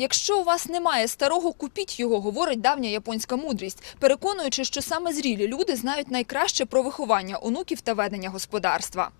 Якщо у вас немає старого, купіть його, говорить давня японська мудрість, переконуючи, що саме зрілі люди знають найкраще про виховання онуків та ведення господарства.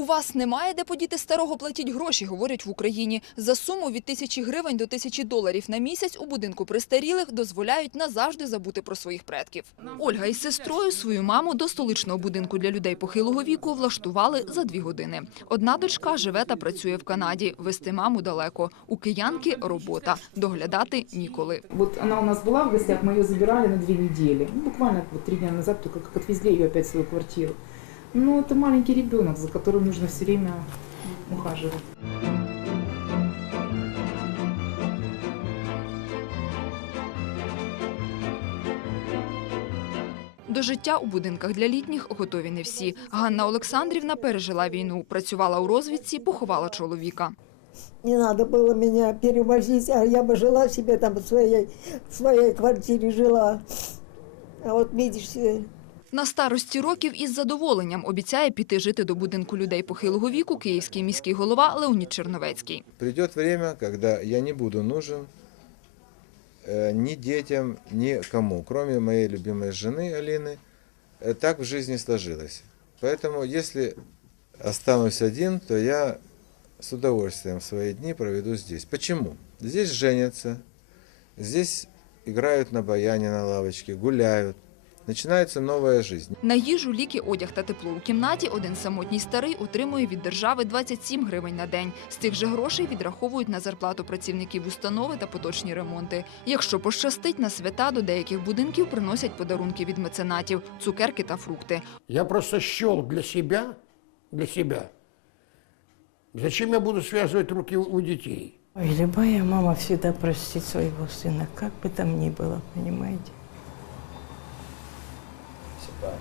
У вас немає де подіти старого, платіть гроші, говорять в Україні. За суму від тисячі гривень до тисячі доларів на місяць у будинку престарілих дозволяють назавжди забути про своїх предків. Ольга із сестрою свою маму до столичного будинку для людей похилого віку влаштували за дві години. Одна дочка живе та працює в Канаді. Вести маму далеко. У киянки робота. Доглядати ніколи. Вот она у нас была в гостях, мы ее забирали на две недели. Ну, буквально три дня назад только как отвезли ее опять в свою квартиру. Ну, это маленький ребенок, за которым нужно все время ухаживать. До життя у будинках для літніх готові не всі. Ганна Олександрівна пережила війну, працювала у розвідці, поховала чоловіка. Не надо было меня перевозить, а я бы жила себе там в своей, в своей квартире жила. А вот видишь, э, На старості років із задоволенням обіцяє піти жити до будинку людей похилого віку київський міський голова Леонід Черновецький. Придет время, когда я не буду нужен э, ни детям, ни кому, кроме моей любимой жены Алины. Э, Так в жизни сложилось. Поэтому, если останусь один, то я с удовольствием свои дни проведу здесь. Почему? Здесь женятся, здесь играют на баяне на лавочке, гуляют. Начинается новая жизнь. На їжу, ліки, одяг та тепло у кімнаті один самотній старий отримує від держави 27 гривень на день. З цих же грошей відраховують на зарплату працівників установи та поточні ремонти. Якщо пощастить, на свята до деяких будинків приносять подарунки від меценатів, цукерки та фрукти. Я просто счел для себя, для себя. Зачем я буду связывать руки у у детей? Ой, любая мама всегда простит своего сына, как бы там ни было, понимаете? Так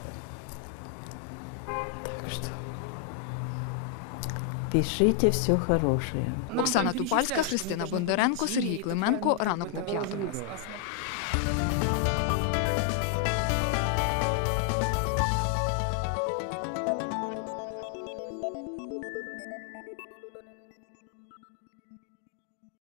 что пишите все хорошее. Оксана Тупальська, Христина Бондаренко, Сергій Клименко. Ранок на п'ятому.